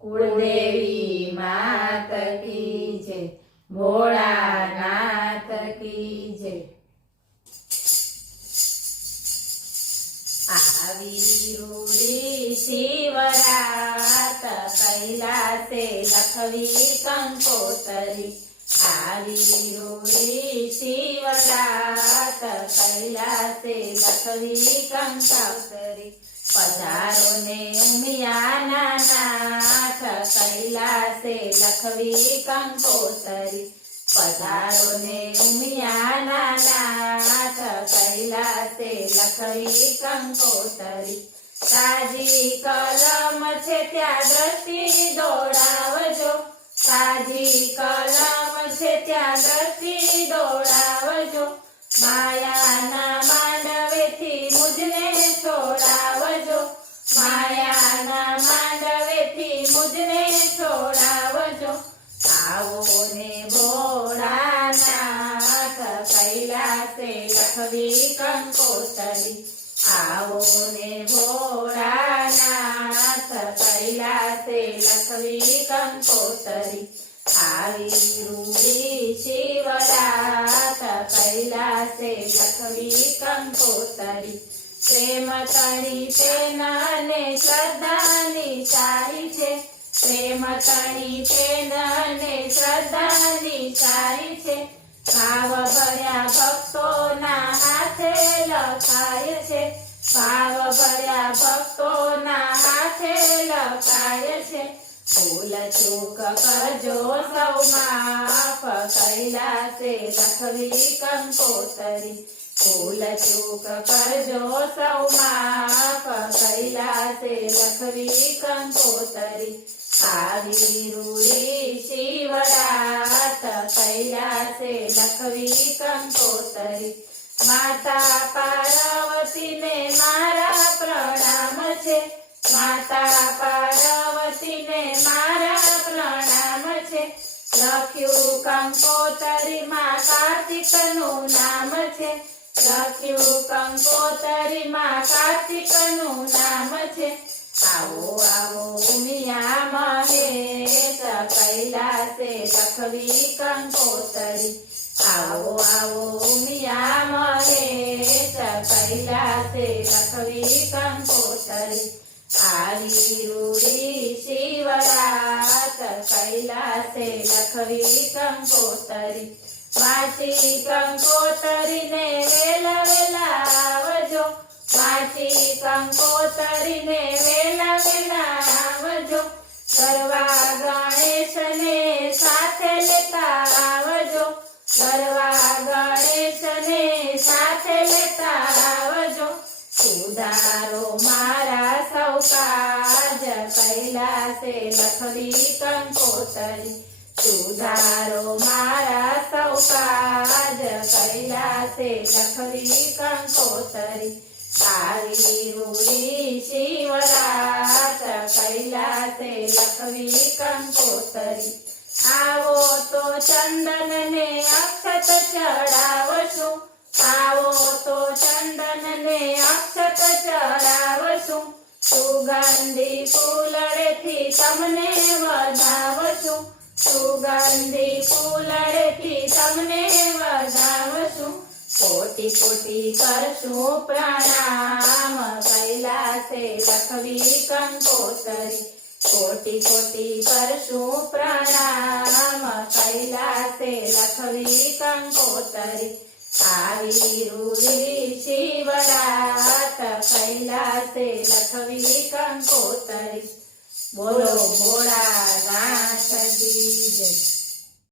कुलदेवी मात की जय, भोळानाथ की जय। આવી રૂડી શિવરાત કૈલાસે લખવી કંકોતરી। આવી રૂડી શિવરાત કૈલાસે લખવી કંકોતરી। પધારો ને ઉમિયાના નાથ કૈલાસે લખવી કંકોતરી। પધારો ને ઉમિયાના નાથ કૈલાસે લખવી કંકોતરી। તાજી કલમ છે ત્યાં દ્રષ્ટિ દોડાવજો, તાજી કલમ છે ત્યાં દ્રષ્ટિ દોડાવજો। માયાના માંડવેથી મુજને છોડાવજો, માયાના માંડવેથી મુજને છોડાવજો। આવો ને ભોળાનાથ કૈલાસે લખવી કંકોતરી। આવો ને ભોળાનાથ કૈલાસે લખવી કંકોતરી। આવી રૂડી શિવરાત કૈલાસે લખવી કંકોતરી। પ્રેમ તણી તેને શ્રદ્ધાની ચારી છે, પ્રેમ તણી તેને શ્રદ્ધાની ચારી છે। ભાવ ભર્યા ભક્તોના હાથે લખાય છે, ભાવ ભર્યા ભક્તોના હાથે લખાય છે। ભૂલ ચૂક કરજો સૌ માફ કૈલાસે લખવી કંકોતરી। ભૂલ ચૂક કરજો સૌ માફ કૈલાસે લખવી કંકોતરી। આવી રૂડી શિવરાત કૈલાસે લખવી કંકોતરી। માતા પાર્વતીને મારા પ્રણામ છે, માતા પાર્વતીને મારા પ્રણામ છે। લખ્યું કંકોતરીમાં કાર્તિકનું નામ છે, લખ્યું કંકોતરીમાં કાર્તિકનું નામ છે। આવો આવો ઉમિયા મહેશ કૈલાસે લખવી કંકોતરી। આવો આવો ઉમિયા મહેશ કૈલાસે લખવી કંકોતરી। આવી રૂડી શિવરાત કૈલાસે લખવી કંકોતરી। વાંચી કંકોતરીને વેલા વેલા આવજો, વાંચી કંકોતરીને વેલા વેલા આવજો। ગરવા ગણેશને સાથે લેતા આવજો, ગરવા ગણેશને સાથે લેતા આવજો। સુધારો મારા સૌ કાજ કૈલાસે લખવી કંકોતરી। સુધારો મારા સૌ કાજ કૈલાસે લખવી કંકોતરી। આવી રૂડી શિવરાત કૈલાસે લખવી કંકોતરી। આવો તો ચંદનને અક્ષત ચડાવશું, આવો તો ચંદનને અક્ષત ચડાવશું। સુગંધી ફૂલડેથી તમને વધાવશું, સુગંધી ફૂલડેથી તમને વધાવશું। કોટી કોટી કરશું પ્રણામ કૈલાસે લખવી કંકોતરી। કોટી કોટી કરશું પ્રણામ કૈલાસે લખવી કંકોતરી। આવી રૂડી શિવરાત કૈલાસે લખવી કંકોતરી। બોલો ભોળાનાથ કી જય।